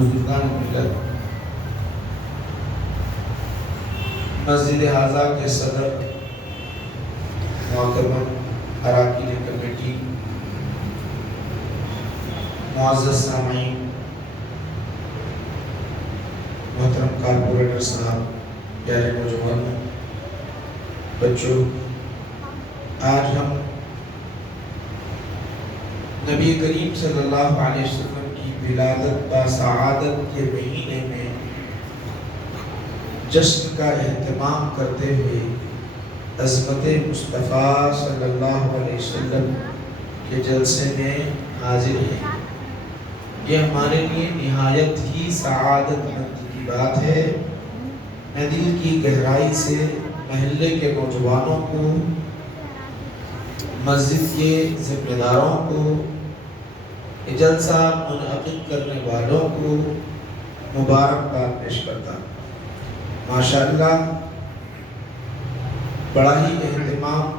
بزرگان ملت، مسجد حاضہ کے صدر، محترم اراکین کمیٹی، معزز سامعین، محترم کارپوریٹر صاحب، پیارے نوجوانوں، بچوں، آج ہم نبی کریم صلی اللہ علیہ وسلم کی ولادت با سعادت کے مہینے میں جشن کا اہتمام کرتے ہوئے عظمت مصطفیٰ صلی اللہ علیہ وسلم کے جلسے میں حاضر ہیں۔ یہ ہمارے لیے نہایت ہی سعادت مند کی بات ہے۔ میں دل کی گہرائی سے محلے کے نوجوانوں کو، مسجد کے ذمہ داروں کو، جلسہ منعقد کرنے والوں کو مبارکباد پیش کرتا ہوں۔ ماشاءاللہ بڑا ہی اہتمام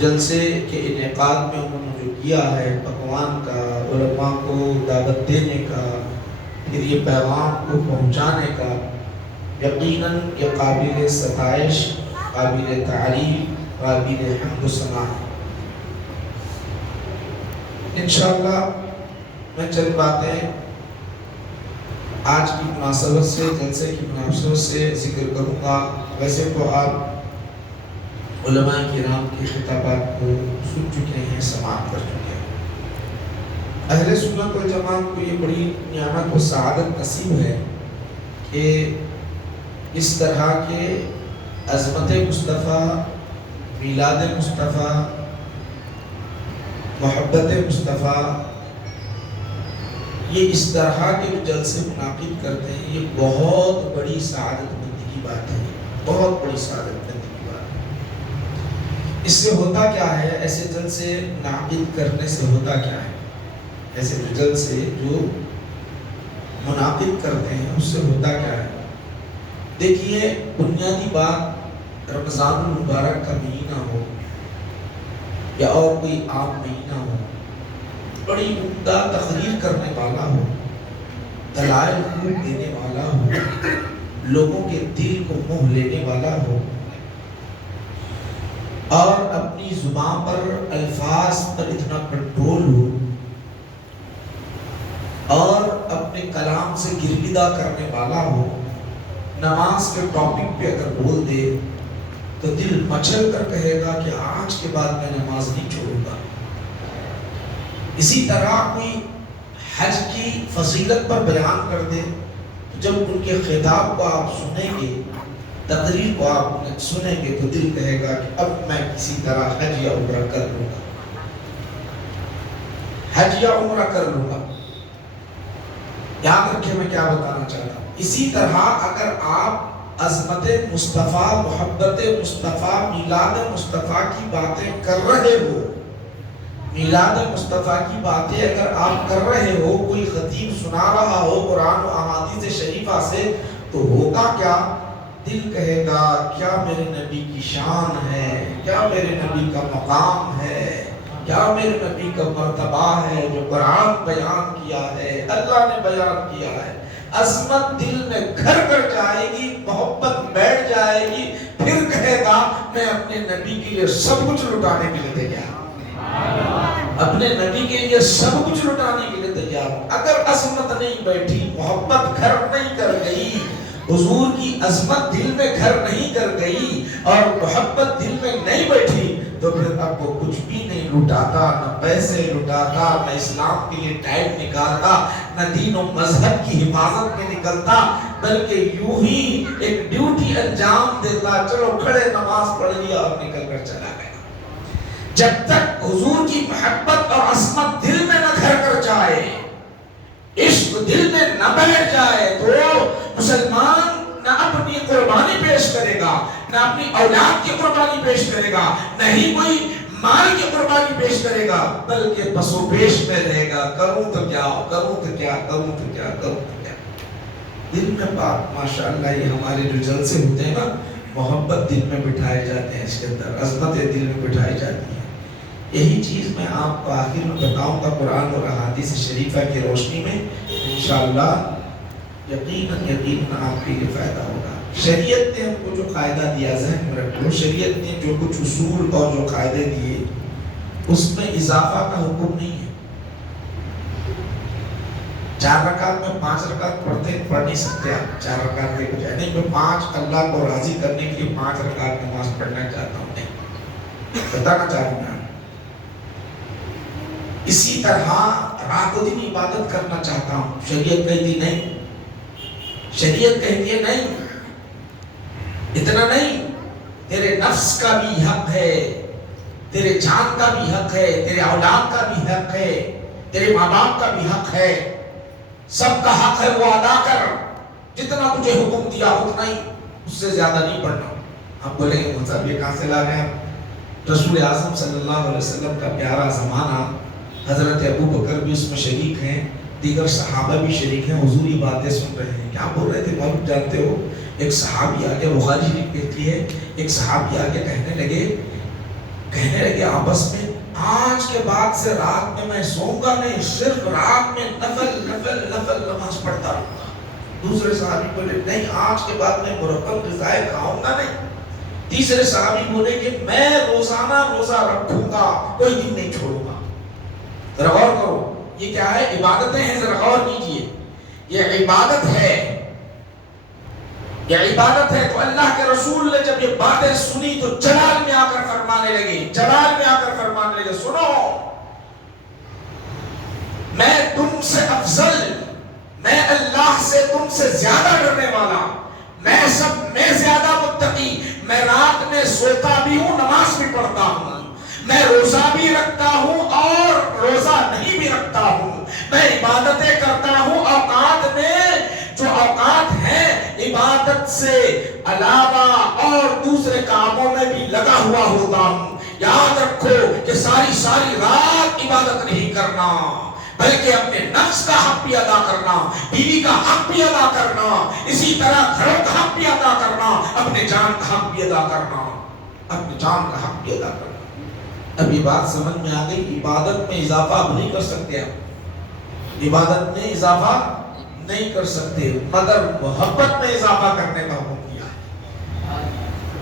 جلسے کے انعقاد میں انہوں نے جو کیا ہے، پکوان کا، علماء کو دعوت دینے کا، پھر یہ پیغام کو پہنچانے کا، یقیناً یہ قابل ستائش، قابل تعریف، قابل حمد و ثنا ہے۔ انشاءاللہ میں چند باتیں آج کی مناسبت سے، جلسے کی مناسبت سے ذکر کروں گا۔ ویسے تو آپ علماء کرام کے خطابات کو سن چکے ہیں، سماعت کر چکے ہیں۔ اہل سنت والجماعت کو یہ بڑی نعمت و سعادت نصیب ہے کہ اس طرح کے عظمت مصطفیٰ، میلاد مصطفیٰ، محبت مصطفیٰ، یہ اس طرح کے جلسے منعقد کرتے ہیں۔ یہ بہت بڑی سعادت مندی کی بات ہے، بہت بڑی سعادت مندی کی بات ہے۔ اس سے ہوتا کیا ہے؟ ایسے جلسے منعقد کرنے سے ہوتا کیا ہے؟ ایسے جلسے جو منعقد کرتے ہیں اس سے ہوتا کیا ہے؟ دیکھیے، بنیادی بات رمضان المبارک کا مہینہ ہو یا اور کوئی عام مہینہ ہو، بڑی عمدہ تقریر کرنے والا ہو، دلائل خوب دینے والا ہو، لوگوں کے دل کو موہ لینے والا ہو، اور اپنی زبان پر الفاظ پر اتنا کنٹرول ہو، اور اپنے کلام سے گرویدہ کرنے والا ہو، نماز کے ٹاپک پہ اگر بول دے تو دل مچل کر کہے گا کہ آج کے بعد میں نماز نہیں چھوڑوں گا۔ اسی طرح کوئی حج کی فضیلت پر بیان کر دے، جب ان کے خطاب کو آپ سنیں گے، تقریر کو آپ سنیں گے، تو دل کہے گا کہ اب میں کسی طرح حج یا عمرہ کر لوں گا، حج یا عمرہ کر لوں گا۔ یاد رکھیں میں کیا بتانا چاہتا ہوں۔ اسی طرح اگر آپ عظمت مصطفیٰ، محبت مصطفیٰ، میلاد مصطفیٰ کی باتیں کر رہے ہو، میلاد مصطفیٰ کی باتیں اگر آپ کر رہے ہو، کوئی خطیب سنا رہا ہو قرآن و احادیث شریفہ سے، تو ہوگا کیا؟ دل کہے گا کیا میرے نبی کی شان ہے، کیا میرے نبی کا مقام ہے، کیا میرے نبی کا مرتبہ ہے جو قرآن بیان کیا ہے، اللہ نے بیان کیا ہے۔ عظمت دل میں گھر کر جائے گی، محبت بیٹھ جائے گی، پھر کہے گا میں اپنے نبی کے لیے سب کچھ لٹانے کے لیے تیار ہوں، اپنے نبی کے لیے سب کچھ لٹانے کے لیے تیار ہوں۔ اگر عظمت نہیں بیٹھی، محبت گھر نہیں کر گئی، حضور کی عظمت دل میں گھر نہیں کر گئی، اور محبت دل میں نہیں بیٹھی، تو پھر اب وہ کچھ بھی نہیں لٹاتا، نہ پیسے لٹاتا، نہ اسلام کے لیے ٹائم نکالتا، نہ دین و مذہب کی حفاظت میں نکلتا، بلکہ یوں ہی ایک ڈیوٹی انجام دیتا، چلو کھڑے نماز پڑھ لیا اور نکل کر چلا گیا۔ جب تک حضور کی محبت اور عظمت دل میں نہ گھر کر جائے، عشق دل میں نہ بیٹھ جائے، تو مسلمان نہ اپنی قربانی پیش کرے گا، نہ اپنی اولاد کی قربانی پیش کرے گا، نہ ہی کوئی مال کی قربانی پیش کرے گا، بلکہ پس و پیش میں رہے گا، کروں تو کیا، کروں تو کیا، کروں تو کیا، کروں تو کیا۔ دل میں بات، ماشاءاللہ یہ ہمارے جو جلسے ہوتے ہیں نا، محبت دل میں بٹھائے جاتے ہیں، اس کے اندر عظمت دل میں بٹھائی جاتی ہے۔ یہی چیز میں آپ کو آخر میں بتاؤں گا قرآن اور احادیث شریفہ کی روشنی میں، انشاءاللہ یقیناً آپ کے لیے فائدہ ہوگا۔ شریعت نے ہم کو جو قاعدہ دیا، ذہن میں رکھو، شریعت نے جو کچھ اصول اور جو قاعدے دیے اس میں اضافہ کا حکم نہیں ہے۔ 4 رکعت میں 5 رکعت پڑھ نہیں سکتے آپ، 4 رکعت کے بجائے نہیں، میں 5 اللہ کو راضی کرنے کے لیے 5 رکعت نماز پڑھنا چاہتا ہوں، نہیں بتانا چاہتا ہوں۔ اسی طرح رات و دن عبادت کرنا چاہتا ہوں، شریعت کہتی نہیں، شریعت کہتی ہے نہیں، اتنا نہیں، تیرے نفس کا بھی حق ہے، تیرے جان کا بھی حق ہے، تیرے اولاد کا بھی حق ہے، تیرے ماں باپ کا بھی حق ہے، سب کا حق ہے، وہ ادا کر، جتنا تجھے حکم دیا اتنا ہی، اس سے زیادہ نہیں پڑھنا۔ آپ بولیں گے مذہب یہ کہاں سے لا رہے ہیں؟ رسول اعظم صلی اللہ علیہ وسلم کا پیارا زمانہ، حضرت ابو بکر بھی اس میں شریک ہیں، دیگر صحابہ بھی شریک ہیں، حضور یہ باتیں سن رہے ہیں، کیا بول رہے تھے معلوم جانتے ہو؟ ایک صحابی آگے، بخاری شریف کہتی ہے، ایک صحابی آگے کہنے لگے آپس میں، آج کے بعد سے رات میں میں سوؤں گا نہیں، صرف رات میں نفل نماز پڑھتا رہوں گا۔ دوسرے صحابی بولے نہیں، آج کے بعد میں مرکب غذائیں کھاؤں گا نہیں۔ تیسرے صحابی بولے کہ میں روزانہ روزہ رکھوں گا، کوئی دن نہیں چھوڑوں گا۔ ذرا غور کرو، یہ کیا ہے؟ عبادتیں ہیں، ذرا غور کیجئے، یہ عبادت ہے، یہ عبادت ہے۔ تو اللہ کے رسول نے جب یہ باتیں سنی تو جلال میں آ کر فرمانے لگے، سنو، میں تم سے افضل، میں اللہ سے تم سے زیادہ ڈرنے والا، میں سب میں زیادہ متقی، میں رات میں سوتا بھی ہوں، نماز بھی پڑھتا ہوں، میں روزہ بھی رکھتا ہوں اور روزہ نہیں بھی رکھتا ہوں، میں عبادتیں کرتا ہوں، اوقات میں جو اوقات ہیں عبادت سے علاوہ اور دوسرے کاموں میں بھی لگا ہوا ہوتا ہوں۔ یاد رکھو کہ ساری رات عبادت نہیں کرنا، بلکہ اپنے نفس کا حق بھی ادا کرنا، بیوی کا حق بھی ادا کرنا، اسی طرح گھروں کا حق بھی ادا کرنا، اپنے جان کا حق بھی ادا کرنا، اپنے جان کا حق بھی ادا کرنا۔ اب یہ بات سمجھ میں آ گئی، عبادت میں اضافہ اب نہیں کر سکتے، آپ عبادت میں اضافہ نہیں کر سکتے، مگر محبت میں اضافہ کرنے کا حکم کیا ہے۔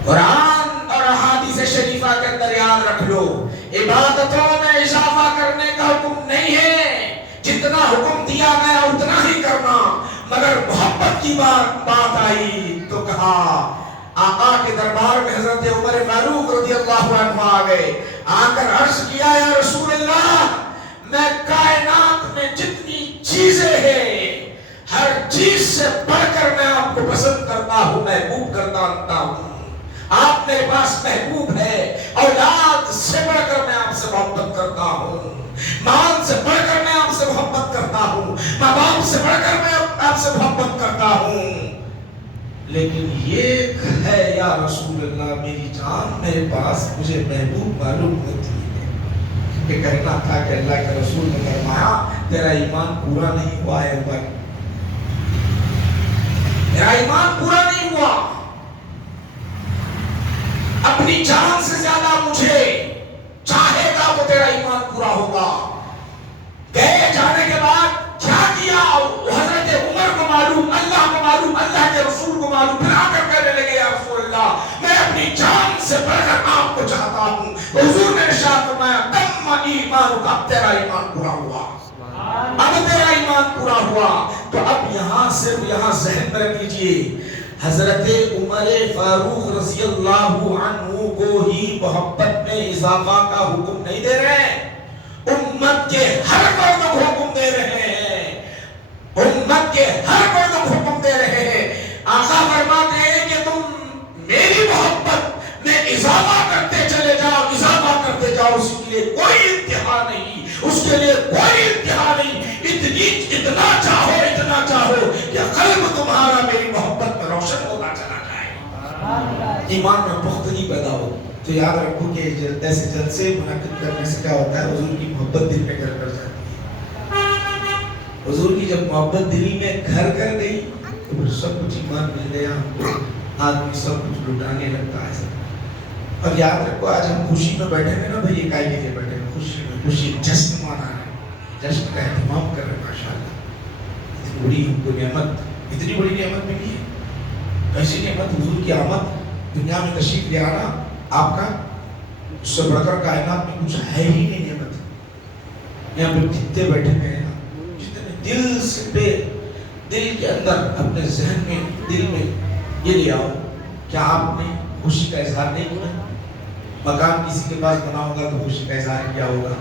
قرآن اور احادیث شریفہ کے اندر یاد رکھ لو، عبادتوں میں اضافہ کرنے کا حکم نہیں ہے، جتنا حکم دیا گیا اتنا ہی کرنا، مگر محبت کی بات آئی تو کہا، آقا کے دربار میں حضرت عمر فاروق رضی اللہ عنہ آ گئے، آ کر عرض کیا، یا رسول اللہ، میں کائنات میں جتنی چیزیں ہیں ہر چیز سے بڑھ کر میں آپ کو پسند کرتا ہوں، محبوب کرتا ہوں، آپ میرے پاس محبوب ہے، اولاد سے بڑھ کر میں آپ سے محبت کرتا ہوں، مال سے بڑھ کر میں آپ سے محبت کرتا ہوں، ماں باپ سے بڑھ کر میں آپ سے محبت کرتا ہوں، لیکن یہ ہے یا رسول اللہ، میری جان میرے پاس مجھے محبوب معلوم ہوتی ہے۔ کہ کہنا تھا کہ اللہ کے رسول نے فرمایا، تیرا ایمان پورا نہیں ہوا ہے عمر، تیرا ایمان پورا نہیں ہوا، اپنی جان سے زیادہ مجھے چاہے گا تو تیرا ایمان پورا ہوگا۔ گئے جانے کے بعد کیا کیا؟ حضرت عمر کو معلوم، اللہ کو معلوم، اللہ کے رسول کو معلوم، پھر آ کر کہنے لگے، یا رسول اللہ، میں اپنی جان سے بڑھ کر آپ کو چاہتا ہوں۔ حضور نے ارشاد فرمایا، تم ایمان، اب تیرا ایمان پورا ہوا، اب تیرا ایمان پورا ہوا۔ تو اب یہاں ذہن میں رکھ لیجئے، حضرت عمر فاروق رضی اللہ عنہ کو ہی محبت میں اضافہ کا حکم نہیں دے رہے ہیں، امت کے ہر فرد کو حکم دے رہے ہیں، امت کے ہر فرد کو حکم دے رہے ہیں۔ آقا فرماتے ہیں کہ تم میری محبت میں اضافہ کرتے چلے جاؤ، اضافہ کرتے جاؤ، اس کے لیے کوئی انتہا نہیں، اس کے لیے کوئی انتہا نہیں، اتنا چاہو کہ قلب تمہارا میری محبت میں روشن ہوتا چلا جائے، ایمان میں پختگی پیدا ہو۔ تو یاد رکھو کہ ایسے جلسے منعقد کرنے سے کیا ہوتا ہے، حضور کی محبت دل میں گھر کر جاتی ہے۔ حضور کی جب محبت دلی میں گھر کر گئی تو پھر سب کچھ ایمان مل گیا ہم کو، آدمی سب کچھ لٹانے لگتا ہے۔ اور یاد رکھو آج ہم خوشی میں بیٹھے ہیں نا بھائی، اکائی کے لیے بیٹھے ہیں، خوشی میں، خوشی جشن منا رہے ہیں، جشن کا اہتمام کر رہے ہیں. ماشاءاللہ اتنی بڑی ہم کو نعمت، اتنی بڑی نعمت ملی ہے. ایسی نعمت حضور کی آمد، دنیا میں تشریف لے آنا آپ کا، اس سے بڑھ کر کائنات میں کچھ ہے ہی نہیں نعمت. یہاں پہ جتنے بیٹھے ہوئے ہیں، جتنے دل سے پہ دل کے اندر اپنے ذہن میں، دل میں یہ لے آؤ کہ آپ نے خوشی کا اظہار نہیں کیا. مکان کسی کے پاس بنا ہوگا تو خوشی کا اظہار کیا ہوگا،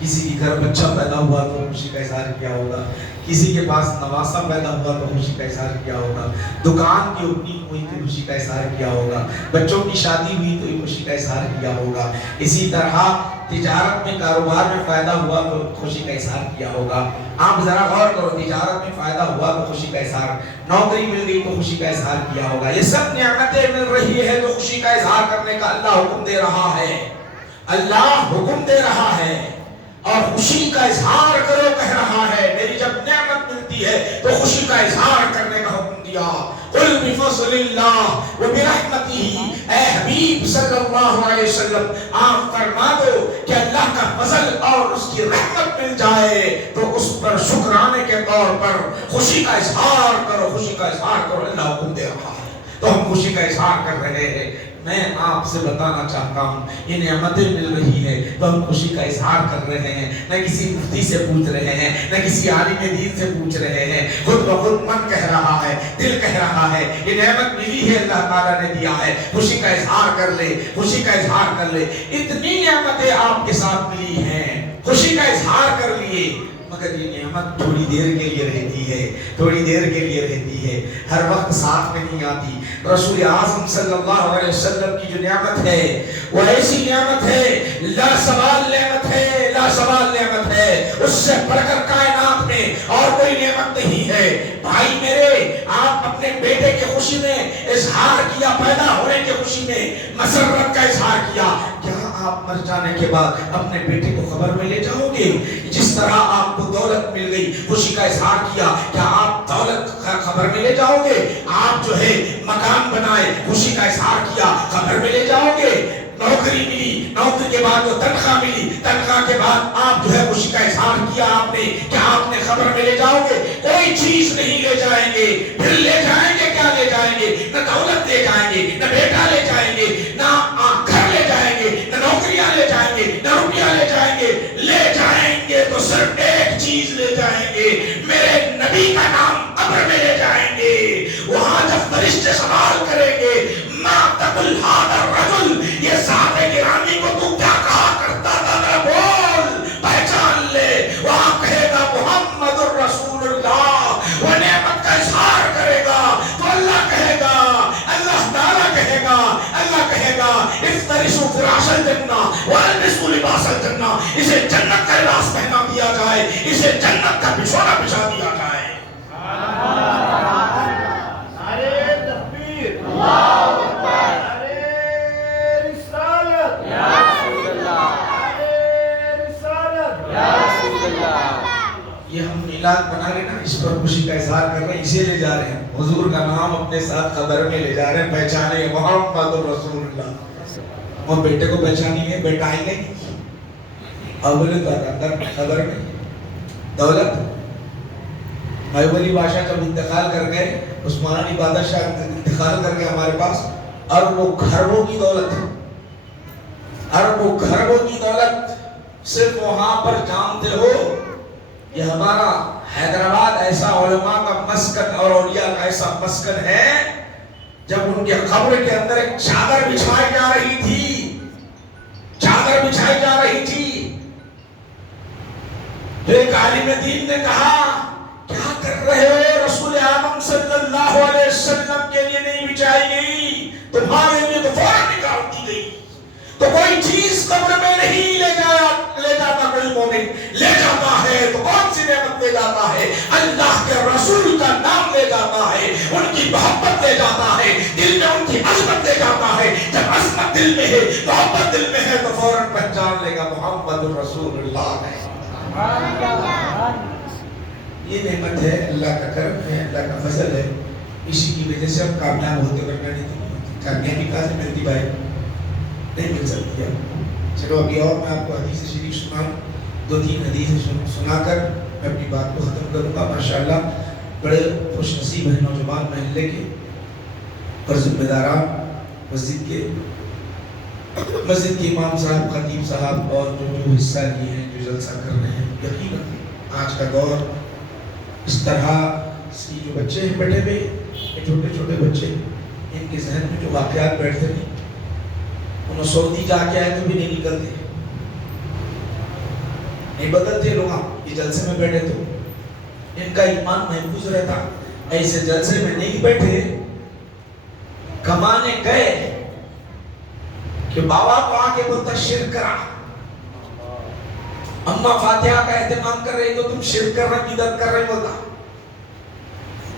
کسی کے گھر بچہ پیدا ہوا تو خوشی کا اظہار کیا ہوگا، کسی کے پاس نواسا پیدا ہوا تو خوشی کا اظہار کیا ہوگا، دکان کی اوپننگ ہوئی تو خوشی کا اظہار کیا ہوگا، بچوں کی شادی ہوئی تو خوشی کا اظہار کیا ہوگا. اسی طرح تجارت میں، کاروبار میں فائدہ ہوا تو خوشی کا اظہار کیا ہوگا. آپ ذرا غور کرو، تجارت میں فائدہ ہوا تو خوشی کا اظہار، نوکری مل گئی تو خوشی کا اظہار کیا ہوگا. یہ سب نعمتیں مل رہی ہے تو خوشی کا اظہار کرنے کا اللہ حکم دے رہا ہے، اللہ حکم دے رہا ہے، اور خوشی کا اظہار کرو کہہ رہا ہے. میری جب نعمت ملتی ہے تو خوشی کا اظہار کرنے کا حکم دیا. قل بفضل اللہ وبرحمتہ، اے حبیب صلی اللہ علیہ وسلم آپ فرما دو کہ اللہ کا فضل اور اس کی رحمت مل جائے تو اس پر شکرانے کے طور پر خوشی کا اظہار کرو، خوشی کا اظہار کرو. اللہ حکم دے رہا ہے تو ہم خوشی کا اظہار کر رہے ہیں. میں آپ سے بتانا چاہتا ہوں یہ نعمتیں مل رہی ہے تو ہم خوشی کا اظہار کر رہے ہیں. نہ کسی مفتی سے پوچھ رہے ہیں، نہ کسی عالم دین سے پوچھ رہے ہیں، خود بخود من کہہ رہا ہے، دل کہہ رہا ہے یہ نعمت ملی ہے، اللہ تعالیٰ نے دیا ہے، خوشی کا اظہار کر لے، خوشی کا اظہار کر لے. اتنی نعمتیں آپ کے ساتھ ملی ہیں، خوشی کا اظہار کر لیے، مگر یہ نعمت تھوڑی دیر کے لیے رہتی ہے، تھوڑی دیر کے لیے رہتی ہے، ہر وقت ساتھ میں نہیں آتی. رسول اعظم صلی اللہ علیہ وسلم کی جو نعمت ہے وہ ایسی نعمت ہے، لا سوال نعمت ہے، لا سوال نعمت ہے، اس سے بڑھ کر کائنات میں اور کوئی نعمت نہیں ہے. بھائی میرے، آپ اپنے بیٹے کی خوشی میں اظہار کیا، پیدا ہونے کی خوشی میں مسرت کا اظہار کیا. کیا آپ مر جانے کے بعد اپنے بیٹے کو قبر میں لے جاؤ گے؟ جس طرح آپ کو دولت مل گئی، خوشی کا اظہار کیا، کیا آپ دولت قبر میں لے جاؤ گے؟ آپ جو ہے مکان بنائے، خوشی کا اظہار کیا، قبر میں لے جاؤ گے؟ نوکری ملی، نوکری کے بعد جو تنخواہ ملی، تنخواہ کے بعد آپ جو ہے خوشی کا اظہار کیا آپ نے، کیا آپ نے قبر میں لے جاؤ گے؟ کوئی چیز نہیں لے جائیں گے. پھر لے جائیں گے، کیا لے جائیں گے؟ نہ دولت لے جائیں گے، نہ بیٹا لے جائیں گے، نہ گھر لے جائیں گے، نہ نوکریاں لے جائیں گے، نہ روپیہ لے جائیں گے. لے جائیں گے تو صرف ایک چیز لے جائیں گے، میرے نبی کا نام قبر میں لے جائیں گے. وہاں جب فرشتے سوال کریں گے ما تقل هذا الرجل، یہ ذات گرامی کو تو کیا کہا کرتا تھا، ذرا بول، پہچان لے. وہاں کہے گا محمد الرسول اللہ، وہ نعمت کا اظہار کرے گا تو اللہ کہے گا، اللہ تعالیٰ کہے گا، اللہ کہے گا افترشوا فراش الجنہ والبسوا لباس الجنہ، اسے جنت کا لباس پہنا دیا جائے، اسے جنت کا بچھونا بچھا دیا جائے. یہ ہم میلاد بنا رہے نا، اس پر خوشی کا اظہار کر رہے ہیں، اسے لے جا رہے ہیں، حضور کا نام اپنے ساتھ قبر میں لے جا رہے ہیں. پہچانے محمد رسول اللہ. اور بیٹے کو پہچانی ہے، بیٹا آئیں گے اول اندر قبر میں. دولت مہیب علی بادشاہ جب انتقال کر گئے، عثمانی بادشاہ انتقال کر گئے ہمارے پاس، اربوں خربوں کی دولت، اربوں خربوں کی دولت. صرف وہاں پر جانتے ہو یہ ہمارا حیدرآباد ایسا علماء کا مسکن اور اولیاء کا ایسا مسکن ہے، جب ان کے قبر کے اندر ایک چادر بچھائی جا رہی تھی، چادر بچھائی جا رہی تھی، تو ایک عالم دین نے کہا کیا کر رہے ہو؟ رسول اعظم صلی اللہ علیہ وسلم کے لیے نہیں بچھائی گئی، تمہارے لیے تو فوراً نکال دی گئی. تو کوئی چیز قبر میں نہیں لے جاتا کوئی مومن، لے جاتا ہے تو کون سی نعمت لے جاتا ہے؟ اللہ کے رسول کا نام لے جاتا ہے، ان کی محبت لے جاتا ہے، دل میں ان کی عظمت لے جاتا ہے. جب عظمت دل میں ہے، محبت دل میں ہے تو فوراً پہچان لے گا محمد رسول اللہ ہے. یہ نعمت ہے، اللہ کا کرم ہے، اللہ کا فضل ہے. اسی کی وجہ سے ہم کامیاب ہوتے ورنہ نہیں ہوتی. کامیابی کہاں سے ملتی بھائی؟ نہیں مل سکتی ہے. چلو ابھی اور میں آپ کو حدیث شریف سناؤں, 2-3 حدیث سنا کر میں اپنی بات کو ختم کروں گا. ماشاءاللہ بڑے خوش نصیب ہیں نوجوان محلے کے اور ذمہ داران مسجد کے امام صاحب, خطیب صاحب اور جو حصہ لیے ہیں, جو جلسہ کر رہے ہیں. یقیناً آج کا دور اس طرح سے جو بچے ہیں بیٹھے ہوئے, یہ چھوٹے چھوٹے بچے, ان کے ذہن میں جو واقعات بیٹھتے نہیں, انہوں سعودی جا کے آئے تو بھی نہیں نکلتے, نہیں بدلتے لوگ. یہ جلسے میں بیٹھے تو ان کا ایمان محفوظ رہتا. ایسے جلسے میں نہیں بیٹھے, کمانے گئے کہ بابا کو آگے بولتا شرک کرا, اماں فاتحہ کا اہتمام کر رہی تو تم شرک کر رہے, بدعت کر رہے بولتا.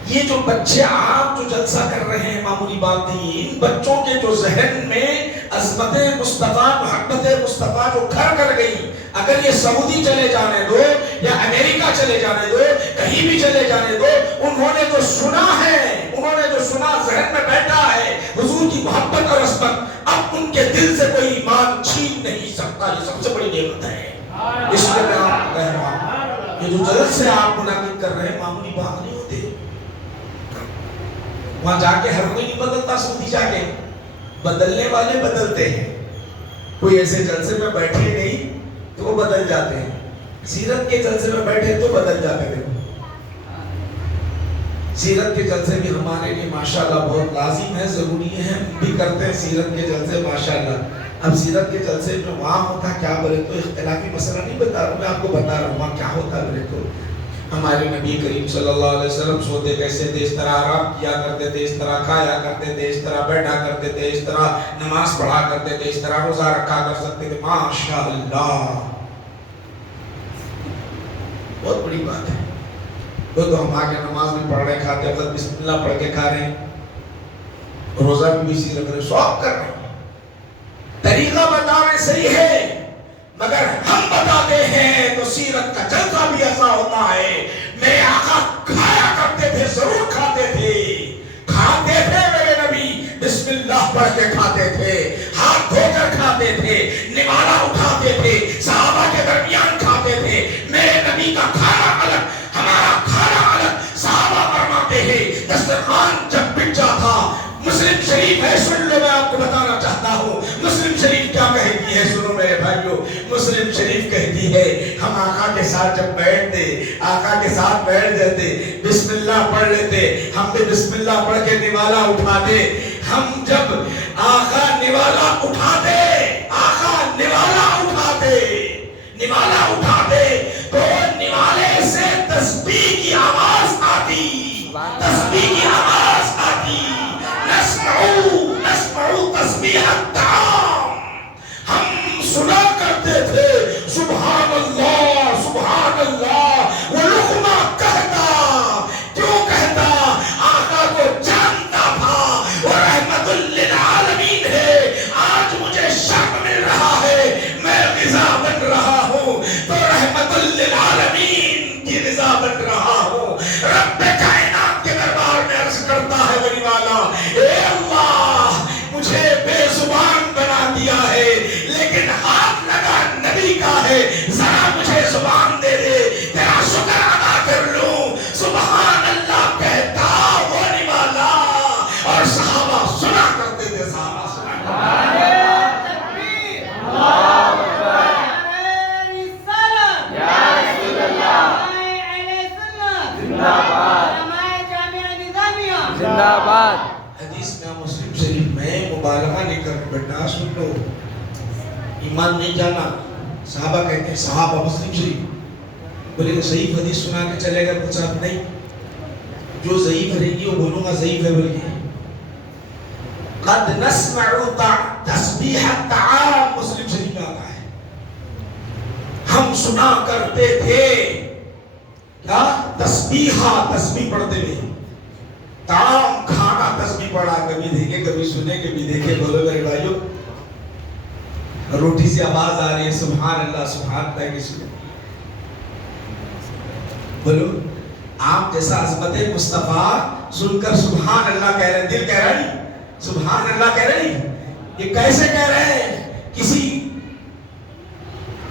یہ جو بچے آپ جو جلسہ کر رہے ہیں معمولی بات نہیں. ان بچوں کے جو ذہن میں عظمت مصطفیٰ, محبت مصطفیٰ جو گھر کر گئی, اگر یہ سعودی چلے جانے دو یا امریکہ چلے جانے دو, کہیں بھی چلے جانے دو, انہوں نے جو سنا ہے, انہوں نے جو سنا ذہن میں بیٹھا ہے حضور کی محبت اور عظمت, اب ان کے دل سے کوئی ایمان چھین نہیں سکتا. یہ سب سے بڑی نعمت ہے. اس لیے میں آپ کو کہہ رہا ہوں, یہ جو جلسے آپ منعقد کر رہے ہیں معمولی بات نہیں ہوتے. وہاں جا کے ہر کوئی نہیں بدلتا, سعودی جا کے بدلنے والے بدلتے ہیں. کوئی ایسے جلسے میں بیٹھے نہیں تو وہ بدل جاتے ہیں. سیرت کے جلسے میں بیٹھے تو بدل جاتے ہیں. سیرت کے جلسے بھی ہمارے لیے ماشاءاللہ بہت لازم ہے, ضروری ہے, ہم بھی کرتے ہیں سیرت کے جلسے ماشاءاللہ. اب سیرت کے جلسے میں وہاں ہوتا کیا بولے تو, اختلافی مسئلہ نہیں بتا رہا ہوں, میں آپ کو بتا رہا ہوں وہاں کیا ہوتا بولے تو. ہمارے نبی کریم صلی اللہ علیہ وسلم سوتے کیسے تھے, اس طرح آرام کیا کرتے تھے, اس طرح کھایا کرتے تھے, اس طرح بیٹھا کرتے تھے, اس طرح نماز پڑھا کرتے تھے, اس طرح روزہ رکھا کر سکتے تھے. ماشاءاللہ بہت بڑی بات ہے. وہ تو ہم آگے نماز بھی پڑھ رہے, کھاتے وقت بسم اللہ پڑھ کے کھا رہے ہیں, روزہ بھی اسی رکھ رہے, سواب کر رہے ہیں. طریقہ بتا رہے صحیح ہے, مگر ہم بتاتے ہیں تو سیرت کا جلسہ بھی ایسا ہوتا ہے. میرے آقا کھایا کرتے تھے, ضرور کھاتے تھے, کھاتے تھے میرے نبی بسم اللہ پڑھ کے کھاتے تھے, ہاتھ دھو کر کھاتے تھے, نوالا اٹھاتے تھے, صحابہ کے درمیان کھاتے تھے. میرے نبی کا کھانا الگ, ہمارا کھانا الگ. صحابہ فرماتے ہیں دسترخوان جب بچ جاتا, مسلم شریف ہے, سن لو, میں آپ کو بتانا چاہتا ہوں مسلم شریف کیا کہتی ہے. سنو میرے بھائیو, مسلم شریف کہتی ہے ہم آقا کے ساتھ جب بیٹھتے, آقا کے ساتھ بیٹھ جاتے, بسم اللہ پڑھ لیتے, ہم بھی بسم اللہ پڑھ کے نوالا اٹھاتے. ہم جب آقا نوالا اٹھاتے, آقا نوالا اٹھاتے, نوالا اٹھاتے تو نوالے سے تسبیح کی آواز آتی, تسبیح کی آواز آتی. نسمعو تسبیح الطعام, ہم سنا کرتے تھے سبحان اللہ سبحان اللہ. وہ لقمہ کہتا, کیوں کہتا, آقا کو جانتا تھا وہ رحمت للعالمین ہے. آج مجھے شرم مل رہا ہے, میں غذا بن رہا ہوں تو رحمت للعالمین کی غذا بن رہا ہوں. رب کائنات کے دربار میں عرض کرتا ہے ولی والا, اے اللہ مجھے بے زبان بنا دیا ہے, لیکن ہاتھ لگا نبی کا ہے, ذرا مجھے زبان دے دے, تیرا شکر ادا کر لوں. سبحان اللہ کہتا ولی والا, اور صحابہ سنا کرتے تھے. صحابہ سنا زندہ باد. حدیث میں مسلم شریف میں مبالغہ نہیں کر بیٹا, سن لو, ایمان نہیں جانا. صحابہ کہتے ہیں, صحابہ مسلم شریف بولے کہ صحیح حدیث سنا کے چلے گا تو صاحب نہیں, جو ضعیف رہے گی وہ بولوں گا ضعیف ہے بول کے. قد نسمع تسبیح الطعام مسلم شریف میں آتا ہے, ہم سنا کرتے تھے کیا تسبیحہ, تسبیح پڑھتے ہوئے, طعام کھانا تسبیح پڑھا. کبھی دیکھے کبھی سنے کبھی دیکھے. بولو میرے بھائیو, روٹی سے آواز آ رہی ہے سبحان اللہ سبحان اللہ کی سنے. بولو, آپ جیسا عظمت مصطفیٰ سن کر سبحان اللہ کہہ رہے ہیں, دل کہہ رہا نہیں, سبحان اللہ کہہ رہے نہیں. یہ کیسے کہہ رہے ہیں؟ کسی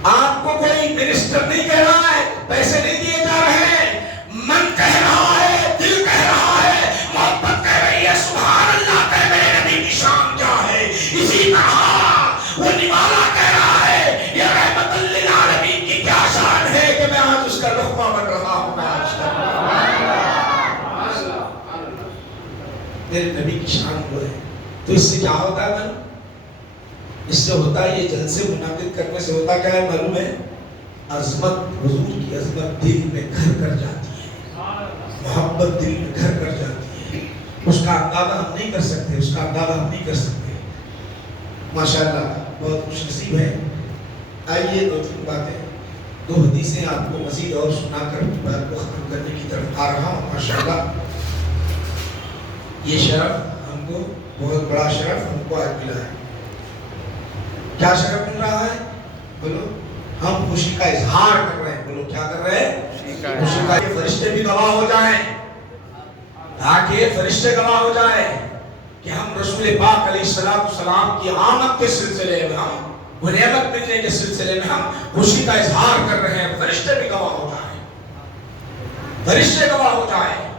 آپ کو کوئی منسٹر نہیں کہہ رہا ہے، پیسے نہیں دیے جا رہے ہیں، من کہہ رہا ہے، دل کہہ رہا ہے، محبت کہہ رہی ہے، سبحان اللہ کہہ میرے نبی کی شان کیا ہے. اسی طرح وہ نوالا کہہ رہا ہے یہ رحمت للعالمین کی کیا شان ہے کہ میں آج اس کا لقمہ بن رہا ہوں. میں آج میرے نبی کی شان وہ ہے. تو اس سے کیا ہوتا ہے؟ اس سے ہوتا ہے، یہ جلسے منعقد کرنے سے ہوتا کیا ہے معلوم ہے؟ عظمت، حضور کی عظمت دل میں گھر کر جاتی ہے، محبت دل میں گھر کر جاتی ہے. اس کا اندازہ ہم نہیں کر سکتے، اس کا اندازہ ہم نہیں کر سکتے. ماشاءاللہ بہت خوش نصیب ہے. آئیے دو تین باتیں، دو حدیثیں آپ کو مزید اور سنا کر بات کو ختم کرنے کی طرف آ رہا ہوں. ماشاءاللہ یہ شرف ہم کو، بہت بڑا شرف ہم کو آج ملا ہے. کیا شرف مل رہا ہے؟ بولو. ہم خوشی کا اظہار کر رہے ہیں. بولو کیا کر رہے ہیں؟ خوشی کا. یہ فرشتے بھی گواہ ہو جائیں، تاکہ فرشتے گواہ ہو جائیں کہ ہم رسول پاک علیہ السلام کی آمد کے سلسلے میں، ہم وہ نعمت ملنے کے سلسلے میں ہم خوشی کا اظہار کر رہے ہیں. فرشتے بھی گواہ ہو جائیں، فرشتے گواہ ہو جائیں.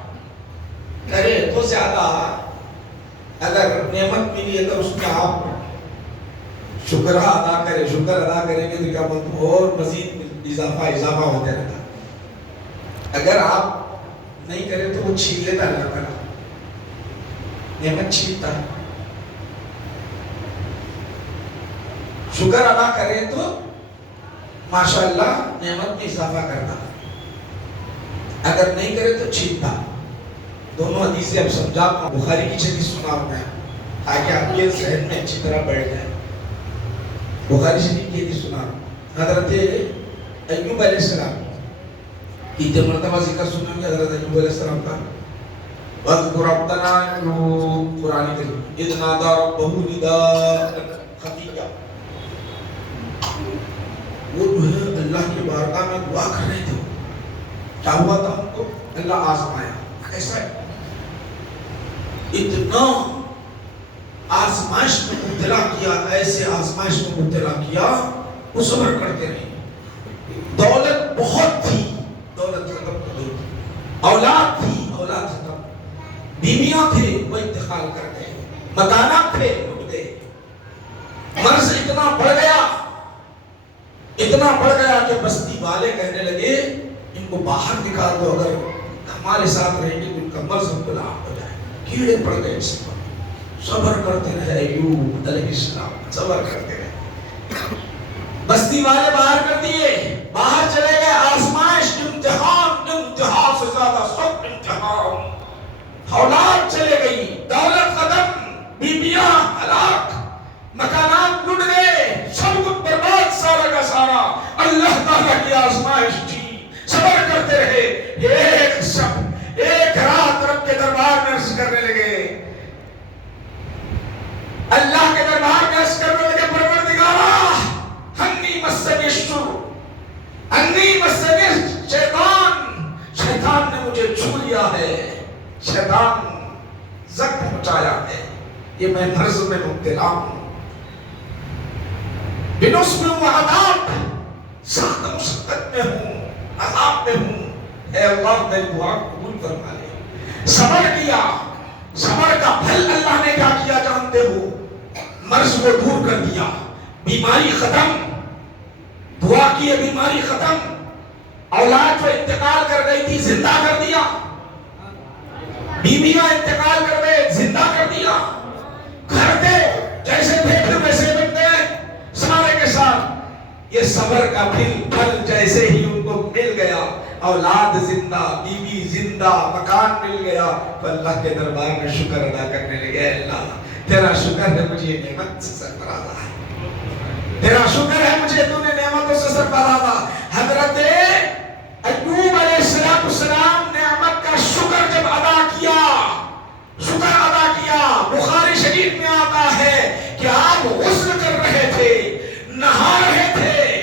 ارے تو زیادہ اگر نعمت ملی ہے تو اس میں آپ شکر ادا کریں. شکر ادا کریں گے تو کیا مطلب اور مزید اضافہ ہوتا رہتا. اگر آپ نہیں کریں تو وہ چھین لیتا اللہ تعالیٰ، نعمت چھینتا. شکر ادا کریں تو ماشاءاللہ نعمت میں اضافہ کرتا، اگر نہیں کرے تو چھینتا. دونوں حدیثیں اب سمجھاتا ہوں. بخاری کی حدیث سناؤں میں تاکہ آپ کے ذہن میں اچھی طرح بیٹھ جائے. بخاری شریف کی حدیث سنا. حضرت ایوب علیہ السلام کی جب مرتبہ ذکر سنیں گے حضرت ایوب علیہ السلام کا. وَاذْكُرْ رَبَّنَا ایوب، قرآن کریم، اِذْ نَادَىٰ رَبَّهُ نِدَاءً خَفِيًّا. وہ جو ہے اللہ کی بارگاہ میں دعا کر رہے تھے. کیا ہوا تھا ان کو؟ اللہ آزمایا. کیسا ہے؟ اتنا آزمائش میں مبتلا کیا، ایسے آزمائش میں مبتلا کیا وہ صبر کرتے رہے. دولت بہت تھی، دولت ختم ہو گئی. اولاد تھی، اولاد ختم. بیویاں تھے وہ انتقال کر گئے. مکانات تھے ٹوٹ گئے. مرض اتنا بڑھ گیا، اتنا بڑھ گیا کہ بستی والے کہنے لگے ان کو باہر نکال دو، اگر ہمارے ساتھ رہیں گے تو ان کا مرض ہم کو لاحق ہو جائے. کیڑے پڑ گئے اس پر. صبر کرتے رہے ایوب علیہ السلام، صبر کرتے رہے. بستی والے باہر کر دیے، باہر چلے گئے. آزمائش، امتحان، امتحان سے زیادہ سخت امتحان. اولاد چلے گئی، دولت ختم، بیویاں ہلاک، مکانات لٹ گئے، سب کچھ برباد، سارا کا سارا. اللہ تعالیٰ کی آزمائش تھی. صبر کرتے رہے. ایک رات رب کے دربار میں عرض کرنے لگے، اللہ کے دربار میں عرض کرنے لگے، پروردگارا انی مسنی الشر، انی مسنی شیطان، شیطان نے مجھے چھو لیا ہے، شیطان زخم پہنچایا ہے، یہ میں مرض میں مبتلا ہوں. بنصب و عذاب، سخت مشقت میں ہوں، عذاب میں ہوں. اے اللہ میری دعا قبول فرما لے. صبر کیا. صبر کا پھل اللہ نے کیا کیا جانتے ہو؟ مرض کو دور کر دیا، بیماری ختم. دعا کی ہے بیماری ختم. اولاد جو انتقال کر گئی تھی زندہ کر دیا. بیویاں انتقال کر گئے زندہ کر دیا. گھر تھے جیسے تھے پھر ویسے بن گئے سارے کے ساتھ. یہ صبر کا پھل جیسے ہی ان کو مل گیا، اولاد زندہ، بیوی زندہ، مکان مل گیا، تو اللہ کے دربار میں شکر ادا کرنے لگے. اللہ تیرا شکر ہے مجھے نعمت سے سرفرازہ ہے، تیرا شکر ہے مجھے تو نے نعمتوں سے سرفرازہ. حضرت ایوب علیہ السلام نعمت کا شکر جب ادا کیا، شکر ادا کیا. بخاری شریف میں آتا ہے کہ آپ غسل کر رہے تھے، نہا رہے تھے،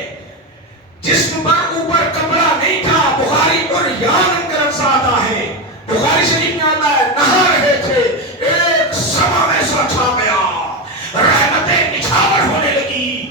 جسم پر اوپر کپڑا نہیں تھا. بخاری پر یان کا لفظ آتا ہے، بخاری شریف میں آتا ہے نہا رہے تھے، ایک سماں ایسا چھا گیا، رحمتیں نچھاور ہونے لگی،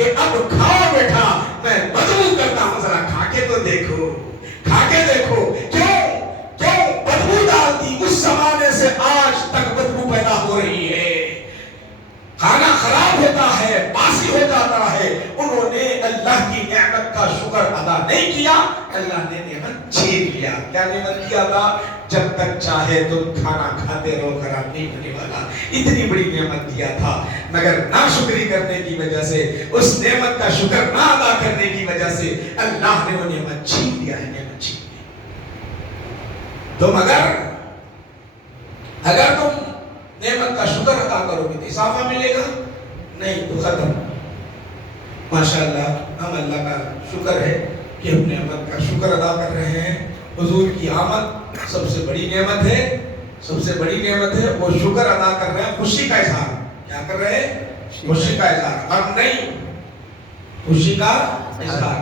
کہ اب کھاؤ بیٹا، میں بدبو کرتا ہوں، ذرا کھا کے تو دیکھو، کھا کے دیکھو۔ کیوں بدبو ڈالتی اس زمانے سے آج تک بدبو پیدا ہو رہی ہے، کھانا خراب ہوتا ہے، باسی ہو جاتا ہے۔ انہوں نے اللہ کی نعمت کا شکر ادا نہیں کیا، اللہ نے نعمت چھین لیا۔ کیا نعمت کیا تھا؟ جب تک چاہے تم کھانا کھاتے رہو، خراب نہیں ہونے والا، اتنی بڑی نعمت دیا تھا، مگر ناشکری کرنے کی وجہ سے، اس نعمت کا شکر نہ ادا کرنے کی وجہ سے اللہ نے وہ نعمت چھین لیا ہے، نعمت چھین لیا۔ تم اگر تم نعمت کا شکر ادا کرو گے تو اضافہ ملے گا، نہیں تو ختم۔ ماشاءاللہ ہم اللہ کا شکر ہے کہ ہم نعمت کا شکر ادا کر رہے ہیں۔ حضور کی آمد سب سے بڑی نعمت ہے، سب سے بڑی نعمت ہے، وہ شکر ادا کر رہے ہیں، خوشی کا اظہار۔ کیا کر رہے ہیں؟ خوشی کا اظہار، غم نہیں، خوشی کا اظہار۔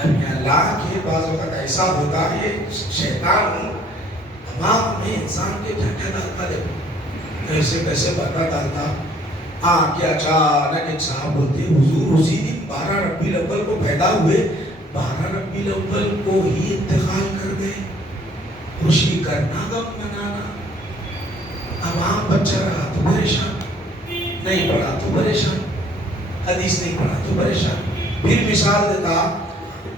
اب اللہ کے بعض وقت ایسا ہوتا ہے، شیطان دماغ میں انسان کے ڈھکا ڈالتا ہے، کیسے کیسے بتا ڈالتا۔ کہ اچانک ایک صاحب بولتے حضور اسی دن 12 ربیع الاول کو پیدا ہوئے، 12 ربیع الاول کو ہی انتقال کر گئے، خوشی کرنا غم منانا۔ اب آپ بچہ رہا تو پریشان، نہیں پڑھا تو پریشان، حدیث نہیں پڑھا تو پریشان۔ پھر مثال دیتا،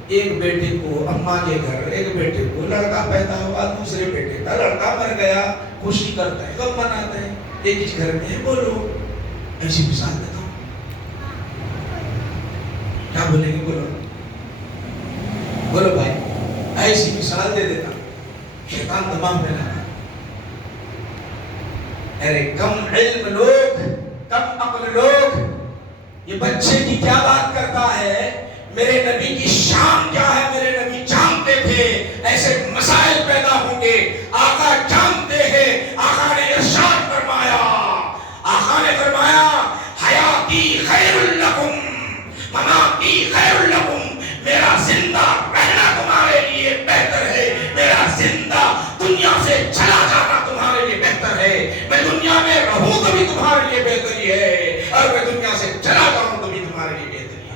ایک بیٹے کو اماں کے گھر، ایک بیٹے کو لڑکا پیدا ہوا، دوسرے بیٹے کا لڑکا مر گیا، خوشی کرتا ہے، غم مناتے ہیں، ایک ہی گھر میں ہے۔ بولو، ایسی مثال دیتا ہوں، کیا بولیں گے؟ بولو بھائی، ایسی مثال دے دیتا ہوں، شیطان دماغ میں لاتا۔ ارے کم علم لوگ، کم عقل لوگ، یہ بچے کی کیا بات کرتا ہے؟ میرے نبی کی شان کیا ہے؟ میرے نبی جانتے تھے ایسے مسائل پیدا ہوں گے، آقا جانتے ہیں۔ آقا نے ارشاد فرمایا، آقا نے فرمایا حیاتی خیر لکم مماتی خیر لکم، میرا زندہ رہنا تمہارے لیے بہتر ہے، میرا زندہ دنیا سے چلا جانا تمہارے لیے بہتر ہے۔ میں دنیا میں رہوں تو بھی تمہارے لیے بہتری ہے، اور میں دنیا سے چلا جاؤں تو بھی تمہارے لیے بہتری ہے۔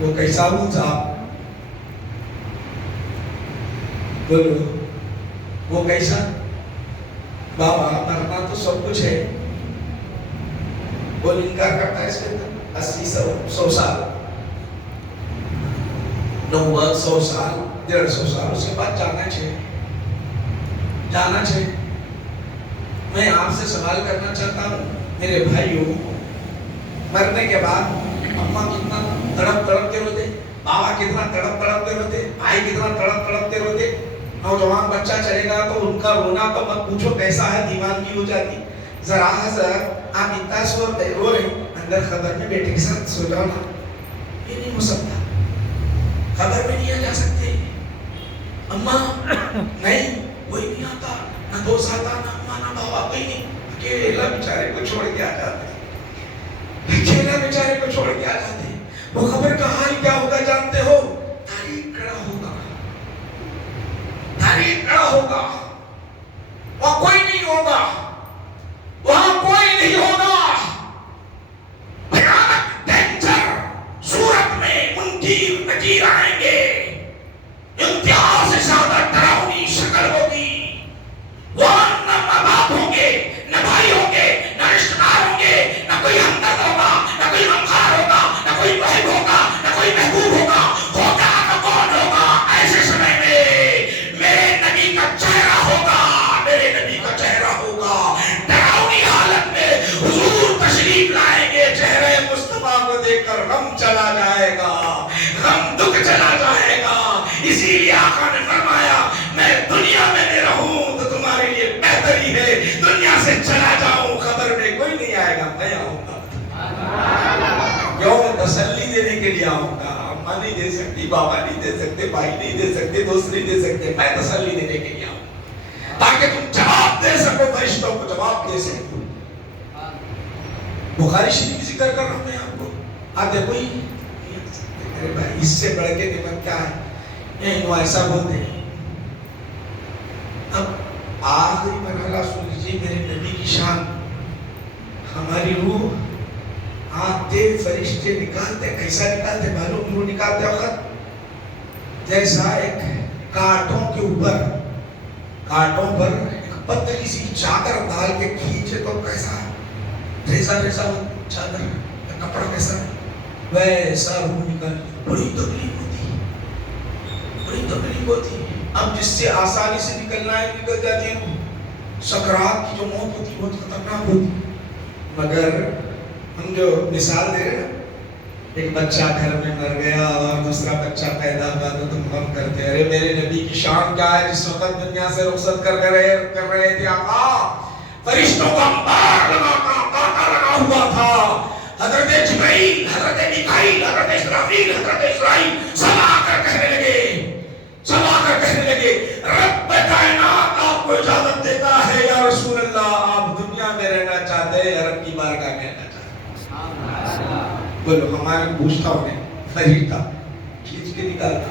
وہ کیسا موسیٰ؟ بولو، وہ کیسا؟ بابا مرنا تو سب کچھ ہے، وہ انکار کرتا ہے اس کے اندر 80-100 سال، 90-100 سال، 150 سال، اس کے بعد جانا چاہیے، جانا چاہیے۔ میں آپ سے سوال کرنا چاہتا ہوں میرے بھائیوں، مرنے کے بعد اماں کتنا تڑپ تڑپ کے روتے، بابا کتنا تڑپ تڑپ کے روتے، بھائی کتنا تڑپ تڑپ کے روتے۔ نوجوان بچہ چلے گا تو ان کا رونا تو مت پوچھو کیسا ہے، دیوانگی ہو جاتی۔ ذرا حضرت آپ اتنا رو رہے اندر خبر میں بیٹے کے ساتھ سو جاؤ نا، یہ نہیں ہو سکتا، خبر میں نہیں آ جا سکتے۔ اماں نہیں، کوئی نہیں آتا، نہ دوست آتا، نہ اماں نہ بابا، کوئی نہیں، اکیلا بیچارے کو چھوڑ کے آ جاتے، اکیلا بیچارے کو چھوڑ کے آ جاتے۔ وہ خبر کا حال کیا ہوگا جانتے ہو؟ تاریخ کھڑا ہوگا، تاریخ کھڑا ہوگا، وہاں کوئی نہیں ہوگا، وہاں کوئی نہیں ہوگا۔ بھیانک ڈینجر صورت میں منکر نکیر آئیں گے، انتہا سے زیادہ ڈراؤنی شکل ہوگی، وہاں نہ ماں باپ ہوں گے، نہ بھائی ہوں گے، نہ رشتہ دار ہوں گے، نہ کوئی ہمدرد ہوگا، نہ کوئی غمخوار ہوگا، نہ کوئی محب ہوگا، نہ کوئی محبوب ہوگا، ہوگا تو کون ہوگا؟ ایسے سمے میں میرے نبی کا چہرہ ہوگا، میرے نبی کا چہرہ ہوگا، ڈراؤنی حالت میں حضور تشریف لائیں گے، چہرے مصطفیٰ کو دیکھ کر غم چلا جائے گا، غم دکھ چلا جائے گا۔ اسی لیے آقا نے فرمایا میں دنیا میں رہوں تو تمہارے لیے بہتری ہے، دنیا سے چلا جاؤں خبر میں کوئی نہیں آئے گا، میں آؤں گا۔ یوم تسلی دینے کے لیے آؤں گا، اماں نہیں دے سکتی، بابا نہیں دے سکتے، بھائی نہیں دے سکتے، دوست نہیں دے سکتے، میں تسلی دینے کے لیے آؤں تاکہ تم جواب دے سکو، فرشتوں کو جواب دے سکو۔ بخاری شریف ذکر کر رہا ہوں میں آپ کو، آتے کوئی میرے بھائی اس سے بڑھ کے نعمت کیا ہے؟ وہ ایسا بولتے ہیں۔ اب آخری مرحلہ سن لیجیے میرے نبی کی شان، ہماری روح آتے فرشتے نکالتے، کیسا نکالتے معلوم؟ روح نکالتے وقت جیسا ایک کانٹوں کے اوپر، کانٹوں پر ایک پتلی سی چادر ڈال کے کھینچے تو کیسا ریزا ریزا چادر کپڑا کیسا، ویسا روح نکالتی، بڑی تکلیف ہوتی، بڑی تکلیف ہوتی۔ اب جس سے آسانی سے نکلنا ہے نکل جاتی ہے روح، سکرات کی جو موت ہوتی ہے بہت خطرناک ہوتی، مگر ہم جو مثال دے رہے ہیں، ایک بچہ گھر میں مر گیا اور دوسرا بچہ پیدا ہوا تو تم غم کرتے، ارے میرے نبی کی شان کیا ہے جس وقت دنیا سے رخصت کر رہے تھے آقا، فرشتوں کا انبار لگا ہوا تھا، حضرت جبرائیل، حضرت میکائیل، حضرت اسرافیل، حضرت اسرائیل سب آ کر کہنے لگے رب کائنات آپ کو اجازت دیتا ہے یا رسول اللہ، آپ دنیا میں رہنا چاہتے ہیں یا رب کی بارگاہ میں رہنا چاہتے ہیں؟ بولو، ہمارے پوچھتا انہیں فرشتہ کھینچ کے نکالتا۔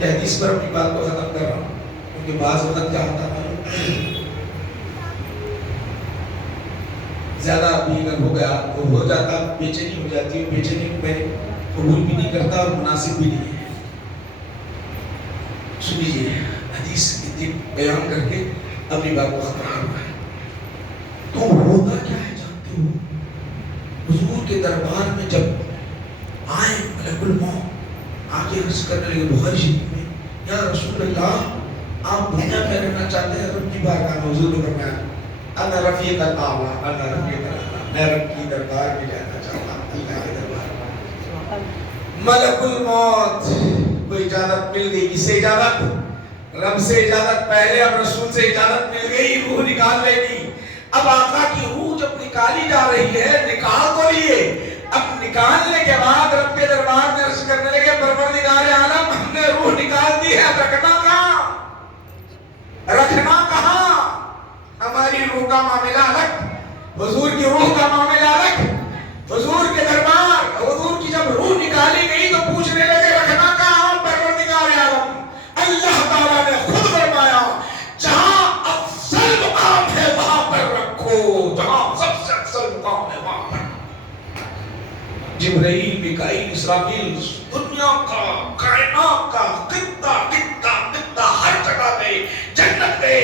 یہ حدیث پر اپنی بات کو ختم کر رہا ہوں، کیونکہ بعض وقت کیا ہوتا ہے زیادہ بھی اگر ہو گیا تو ہو جاتا، بے چینی ہو جاتی ہے، بے چینی کو میں قبول بھی نہیں کرتا اور مناسب بھی نہیں ہے۔ سنیے حدیث بیان کر کے اپنی بات کو ختم کرنا ہے۔ تو ہوتا کیا ہے جانتے ہو؟ حضور کے دربار میں جب آئے ملک الموت، آگے عرض کرنے لگے بخاری شریف میں، یا رسول اللہ آپ دنیا میں رہنا چاہتے ہیں؟ رب کی بارگاہ میں حضور نے فرمایا انا رفیق الاعلی، انا رفیق الاعلی، میں رب کی دربار میں جانا چاہتا ہوں، اللہ کے دربار میں۔ ملک الموت کو اجازت مل گئی، کس سے اجازت؟ رب سے اجازت پہلے، اب رسول سے اجازت مل گئی روح نکالنے کی۔ اب آقا کی روح جب نکالی جا رہی ہے، نکال تو لیے، اب نکالنے کے بعد رب کے دربار میں عرض کرنے لگے پروردگار عالم ہم نے روح نکال دی ہے، رکھنا کہاں؟ رکھنا کہاں؟ ہماری روح کا معاملہ الگ، حضور کی روح کا معاملہ الگ۔ حضور کے دربار، حضور کی جب روح نکالی گئی تو پوچھنے لگے رکھنا کہاں پروردگار عالم؟ اللہ تعالیٰ نے خود فرمایا جہاں افضل مقام ہے وہاں پر رکھو، جہاں سب سے افضل مقام ہے وہاں پر۔ جبرائیل، میکائیل، اسرافیل، دنیا کا، کائنات کا خطہ ہر جگہ پہ، جنت میں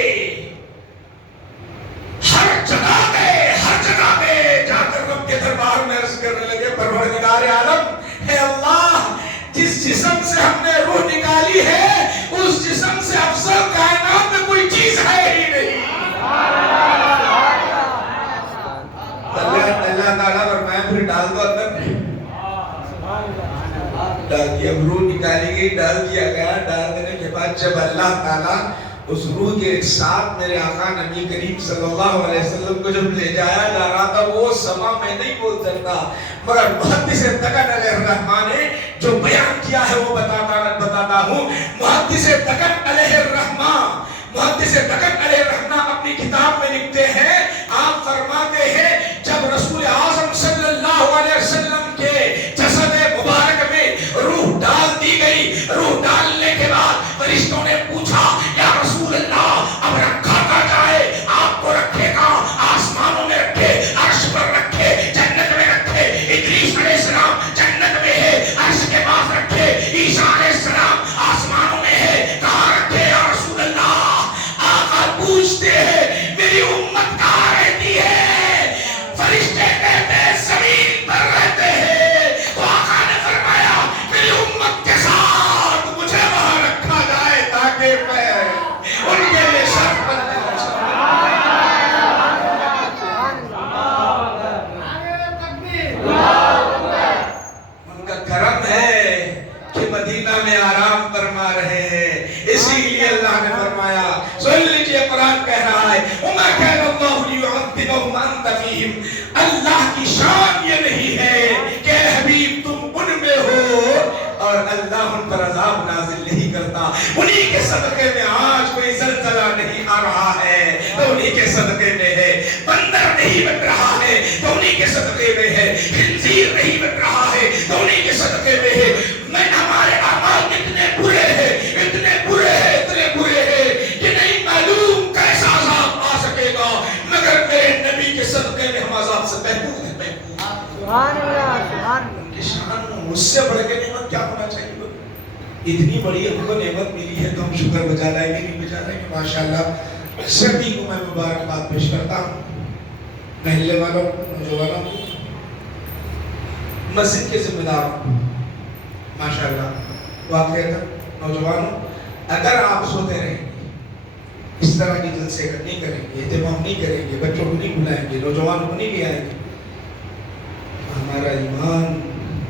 ہر جگہ پہ جا کر رب کے دربار میں عرض کرنے لگے پروردگار عالم، اے اللہ جس جسم سے ہم نے روح نکالی ہے اس جسم سے افضل کائنات میں کوئی چیز ہے ہی نہیں۔ اللہ تعالیٰ فرمایا پھر ڈال دو اندر، ڈال دیا، روح نکالی گئی، ڈال دیا گیا۔ ڈال دینے کے بعد جب اللہ تعالیٰ اس روح کے ساتھ میرے آقا نبی کریم صلی اللہ علیہ وسلم کو جب لے جایا جا رہا تھا، وہ سما میں نہیں بول سکتا، مگر محدث دکن علیہ الرحمٰن نے جو بیان کیا ہے وہ بتاتا ہوں۔ محدث دکن علیہ الرحمٰن اپنی کتاب میں لکھتے ہیں، آپ فرماتے ہیں جب رسول اعظم صلی اللہ علیہ وسلم کے جسد مبارک میں روح ڈال دی گئی، روح ڈالنے کے بعد فرشتوں نے پوچھا یا رسول اللہ اب رکھا کہاں جائے؟ آپ کو رکھے گا آسمانوں میں رکھے، عرش پر رکھے، جنت میں رکھے، ادریس علیہ السلام جنت میں ہے عرش کے پاس رکھے، عیسیٰ علیہ السلام آسمانوں میں ہے، کہاں رکھے یا رسول اللہ؟ آقا پوچھتے ہیں میری امت کہاں رہتی ہے؟ فرشتے کہتے ہیں زمین پر رہتے ہیں۔ تو آقا نے فرمایا میری امت کے ساتھ مجھے وہاں رکھا جائے تاکہ میں ان کے لیے شرف بن جاؤں۔ ان کا کرم ہے کہ مدینہ میں آرام فرما رہے ہیں، اسی لیے اللہ نے فرمایا، سن لیجئے قرآن کہہ رہا ہے وَمَا كَانَ اللَّهُ لِيُعَذِّبَهُمْ وَأَنْتَ فِيهِمْ۔ اللہ کی شان یہ نہیں ہے کہ اے حبیب تم ان میں ہو اور اللہ ان پر عذاب نازل نہیں کرتا، انہی کے صدقے میں آج کوئی زلزلہ نہیں آ رہا ہے تو انہی کے صدقے میں ہے، بندر نہیں بن رہا ہے تو انہی کے صدقے میں ہے، خنزیر نہیں بن رہا ہے تو انہی کے صدقے میں ہے۔ میں ہمارے اعمال اتنے برے ہیں، اتنے برے ہیں، اتنے برے ہیں کہ نہیں معلوم کیسا عذاب آ سکے گا، مگر میرے اتنی بڑی ہم کو نعمت ملی ہے تو ہم شکر بجا لائیں گے نہیں بجا لائیں گے. ماشاءاللہ سبھی کو میں مبارکباد پیش کرتا ہوں. محلے والوں نوجوانوں کو مسجد کے ذمہ داروں ماشاءاللہ واقعات نوجوانوں اگر آپ سوتے رہیں گے اس طرح کی جلسے نہیں کریں گے اہتمام نہیں کریں گے بچوں کو نہیں بلائیں گے نوجوانوں کو نہیں لے آئیں گے ہمارا ایمان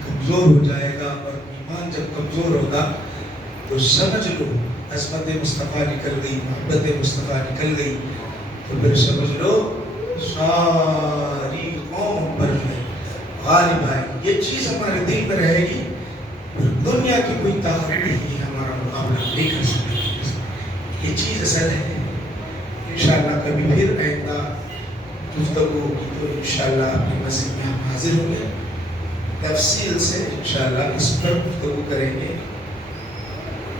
کمزور ہو جائے گا. اور ایمان جب کمزور ہوگا تو سمجھ لو عظمت مصطفیٰ نکل گئی محبت مصطفیٰ نکل گئی تو پھر سمجھ لو ساری قوم پر غالب آئے. یہ چیز ہمارے دل میں رہے گی دنیا کی کوئی طاقت نہیں ہمارا مقابلہ نہیں کر سکتی. یہ چیز اصل ہے. انشاءاللہ کبھی پھر آئندہ گفتگو ہوگی تو انشاءاللہ اپنی مسجد میں ہم حاضر ہوں گے تفصیل سے انشاءاللہ اس پر گفتگو کریں گے.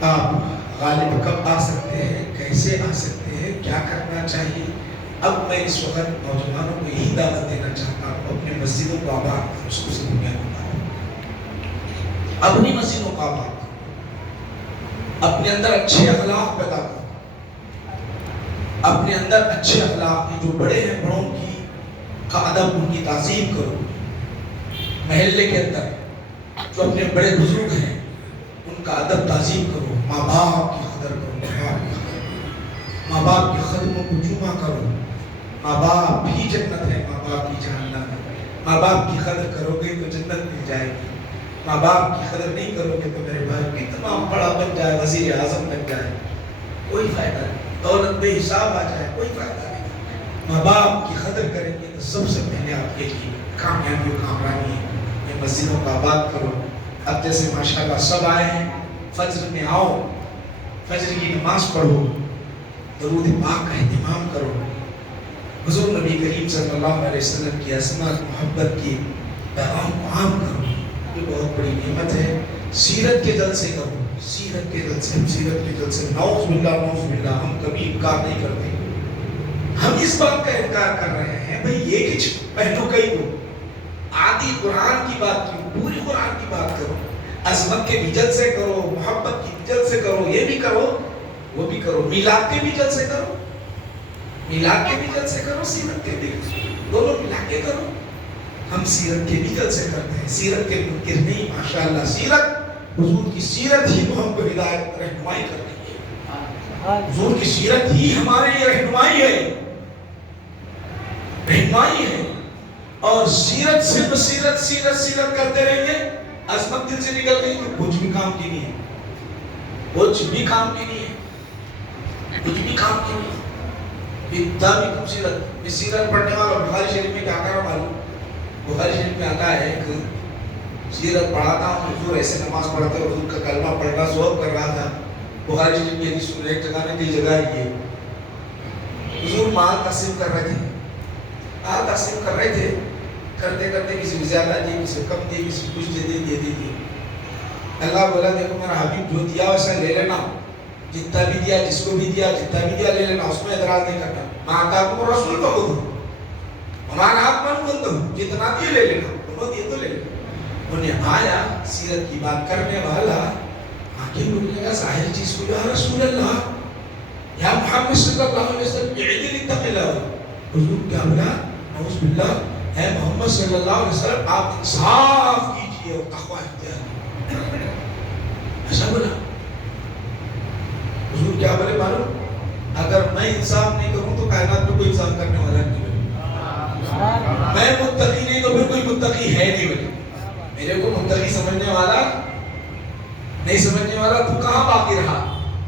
آپ غالب کب آ سکتے ہیں کیسے آ سکتے ہیں کیا کرنا چاہیے. اب میں اس وقت نوجوانوں کو یہی دعوت دینا چاہتا ہوں اپنی مسجدوں کو آباد کرو. اس کو دنیا کو اپنی مسجدوں کو آباد کرو. اپنے اندر اچھے اخلاق پیدا کرو. اپنے اندر اچھے اخلاق جو بڑے ہیں بڑوں کی کا ادب ان کی تعظیم کرو. محلے کے اندر جو اپنے بڑے بزرگ ہیں ان کا ادب تعظیم کرو. ماں باپ کی قدر کرو. ماں باپ کے خدموں کو جمع کرو. ماں باپ بھی جنت ہے ماں باپ کی جہنم ہے. ماں باپ کی قدر کرو گے تو جنت مل جائے گی. ماں باپ کی قدر نہیں کرو گے تو میرے بھائی کتنا بڑا بن جائے وزیر اعظم بن جائے کوئی فائدہ نہیں. دولت بے حساب آ جائے کوئی فائدہ نہیں. ماں باپ کی قدر کریں گے تو سب سے پہلے آپ کے لیے کامیابی و کامرانی ہے. یہ مسجدوں کو آباد کرو. اب جیسے ماشاءاللہ سب آئے ہیں فجر میں آؤ فجر کی نماز پڑھو درود پاک کا اہتمام کرو. حضور نبی کریم صلی اللہ علیہ وسلم کی عظمت محبت کی پیغام کو عام کرو. یہ بہت بڑی نعمت ہے. سیرت کے جلسے کرو. سیرت کے جلسے سیرت کے جلسے نعوذ باللہ ہم کبھی انکار نہیں کرتے. ہم اس بات کا انکار کر رہے ہیں بھئی یہ کچھ پہلو کئی کو آدھی قرآن کی بات کی پوری قرآن کی بات کرو. عظمت کے بھی جلسے کرو محبت کی بھی جلسے کرو. یہ بھی کرو وہ بھی کرو. میلاد کے بھی جلسے کرو. میلاد کے بھی جلسے کرو. سیرت کے بھی دونوں ملا کے کرو. ہم سیرت کے بھی جلسے کرتے ہیں. سیرت کے منکر نہیں. ماشاءاللہ سیرت حضور کی سیرت ہی تو ہم کو ہدایت رہنمائی کر رہی ہے. حضور کی سیرت ہی ہمارے لیے رہنمائی ہے. رہنمائی ہے. اور سیرت صرف سیرت سیرت سیرت کرتے رہیں گے عظمت دل سے نکل گئی تو کچھ بھی کام کی نہیں ہے. کچھ بھی کام کی نہیں ہے. کچھ بھی کام کی نہیں ہے. اتنا بھی کم سیرت. اس سیرت پڑھنے والا بخاری شریف میں کیا کر رہا معلوم. بخاری شریف میں آتا ہے کہ سیرت پڑھاتا ہوں حضور ایسے نماز پڑھتے حضور کا کلمہ پڑھنا ذوق کر رہا تھا. بخاری شریف میں حدیث سن ایک جگہ میں کئی جگہ یہ حضور مال تقسیم کر رہے تھے. مال تقسیم کر رہے تھے کرتے کرتے کسی کو زیادہ دی کسی کو کم دی کسی کو کچھ دے دی. اللہ بولا دیکھو میرا حبیب جو دیا ویسا لے لینا. جتنا بھی دیا جس کو بھی دیا جتنا بھی دیا لے لینا. اس میں اعتراض نہیں کرنا. ماں کا کو رسول کو دو ہمارا ہاتھ من بند ہو جتنا دیا لے لینا. انہوں دیے تو لے لینا. انہیں آیا سیرت کی بات کرنے والا آگے بولنے لگا ظاہر چیز کو یا رسول اللہ یا محمد صلی اللہ علیہ وسلم اعدل اتق اللہ. حضور کیا بولا نعوذ باللہ اے محمد صلی اللہ علیہ وسلم آپ انصاف کیجئے اور تقوی اختیار. ایسا بولا. حضور کیا بولے معلوم اگر میں انصاف نہیں کروں تو کائنات میں کوئی انصاف کرنے والا نہیں بولے. میں متقی نہیں تو پھر کوئی متقی ہے نہیں بولے. میرے کو متقی سمجھنے والا نہیں سمجھنے والا تو کہاں باقی رہا.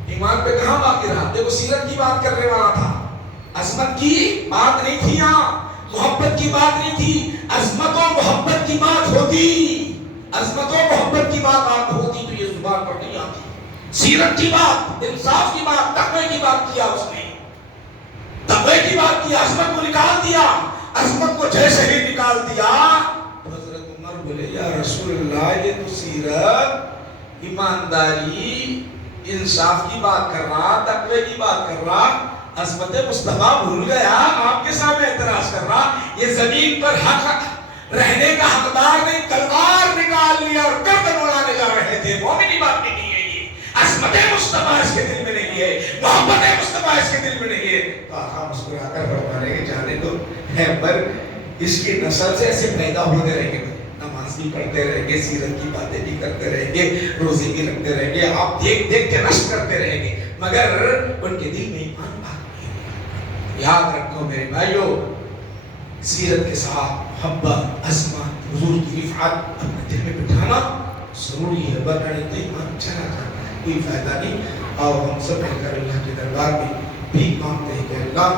ایمان پہ کہاں باقی رہا. دیکھو سیرت کی بات کرنے والا تھا. عظمت کی بات نہیں تھی. یہاں محبت کی بات نہیں تھی. عظمت و محبت کی بات ہوتی. عظمت و محبت کی بات ہوتی تو یہ زبان پر نہیں آتی. سیرت کی بات انصاف کی بات تقوی کی بات کیا اس نے. تقوی کی بات کی. عظمت کو نکال دیا. عظمت کو جیسے ہی نکال دیا حضرت عمر بولے یا رسول اللہ یہ تو سیرت ایمانداری انصاف کی بات کر رہا تقوی کی بات کر رہا عظمت مصطفیٰ بھول گیا آپ کے سامنے اعتراض کر رہا. یہ زمین پر حق رہنے کا حقدار نے تلوار نکال لیا اور گردن اڑانے جا رہے تھے. مومنی بات نہیں ہے. عظمت مصطفیٰ اس کے دل میں نہیں ہے، محبت مصطفیٰ اس کے دل میں نہیں ہے، تو آقا مسکرا کر فرمانے کے جانے تو ہے، پر اس کی نسل سے ایسے پیدا ہوتے رہیں گے، نماز بھی پڑھتے رہیں گے، سیرت کی باتیں بھی کرتے رہیں گے، روزے بھی رکھتے رہیں گے، آپ دیکھ دیکھ کے رشک کرتے رہیں گے، مگر ان کے دل میں ایمان باقی ہے۔ یاد رکھو میرے بھائیو، سیرت کے ساتھ محبت، عظمت، حضور کی رفعت اپنے دل میں بٹھانا ضروری ہے، ورنہ تو ایمان چلا جاتا ہے، کوئی فائدہ نہیں۔ اور ہم سب مل کر اللہ کے دربار میں بھیک مانگتے ہیں کہ اللہ